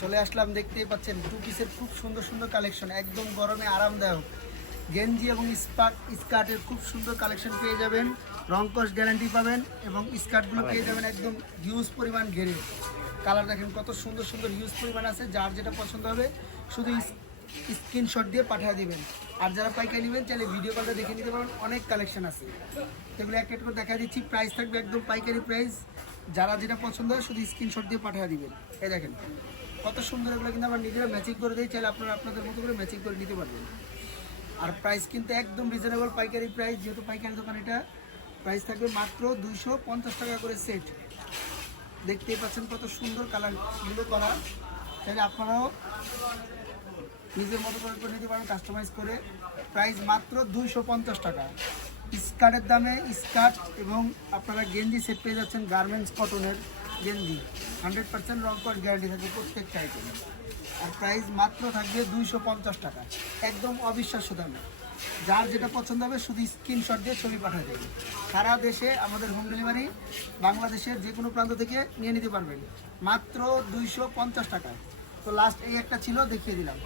চলে আসলাম, দেখতেই পাচ্ছেন টু পিসের খুব সুন্দর সুন্দর কালেকশন, একদম গরমে আরামদায়ক গেঞ্জি এবং স্কার্টের খুব সুন্দর কালেকশন পেয়ে যাবেন। রং কস গ্যারান্টি পাবেন এবং স্কার্টগুলো পেয়ে যাবেন একদম হিউজ পরিমাণ ঘেরে। কালার দেখেন কত সুন্দর সুন্দর হিউজ পরিমাণ আছে। যার যেটা পছন্দ হবে শুধু স্ক্রিনশট দিয়ে পাঠিয়ে দিবেন। আর যারা পাইকারি নেবেন চাইলে ভিডিও কলটা দেখে নিতে পারেন, অনেক কালেকশন আছে। এগুলো এক এক করে দেখা দিচ্ছি, প্রাইস থাকবে একদম পাইকারি প্রাইস। যারা যেটা পছন্দ হয় শুধু স্ক্রিনশট দিয়ে পাঠিয়ে দিবেন। এই দেখেন কত সুন্দর, এগুলো কিন্তু আমরা নিজেরা ম্যাচিং করে দিই, চাইলে আপনারা আপনাদের মতো করে ম্যাচিং করে নিতে পারবেন। আর প্রাইস কিন্তু একদম রিজনেবল পাইকারি প্রাইস, যেহেতু পাইকারি দোকান এটা। প্রাইস থাকবে মাত্র 250 টাকা করে সেট। দেখতেই পাচ্ছেন কত সুন্দর কালারগুলো করা, চাইলে আপনারাও নিজের মতো করে নিতে পারেন কাস্টমাইজ করে। প্রাইস মাত্র 250 টাকা। স্কার্টের দামে স্কার্ট এবং আপনারা গেঞ্জি সেট পেয়ে যাচ্ছেন গার্মেন্টস কটনের গেঞ্জি, 100% রং কস গ্যারান্টি থাকবে প্রত্যেকটা আইটেমে। আর প্রাইস মাত্র থাকবে 250 টাকা, একদম অবিশ্বাস্য দামে। যার যেটা পছন্দ হবে শুধু স্ক্রিনশট দিয়ে ছবি পাঠিয়ে দেবেন। সারা দেশে আমাদের হোম ডেলিভারি, বাংলাদেশের যে কোনো প্রান্ত থেকে নিয়ে নিতে পারবেন মাত্র 250 টাকায়। তো লাস্ট এই একটা ছিল, দেখিয়ে দিলাম।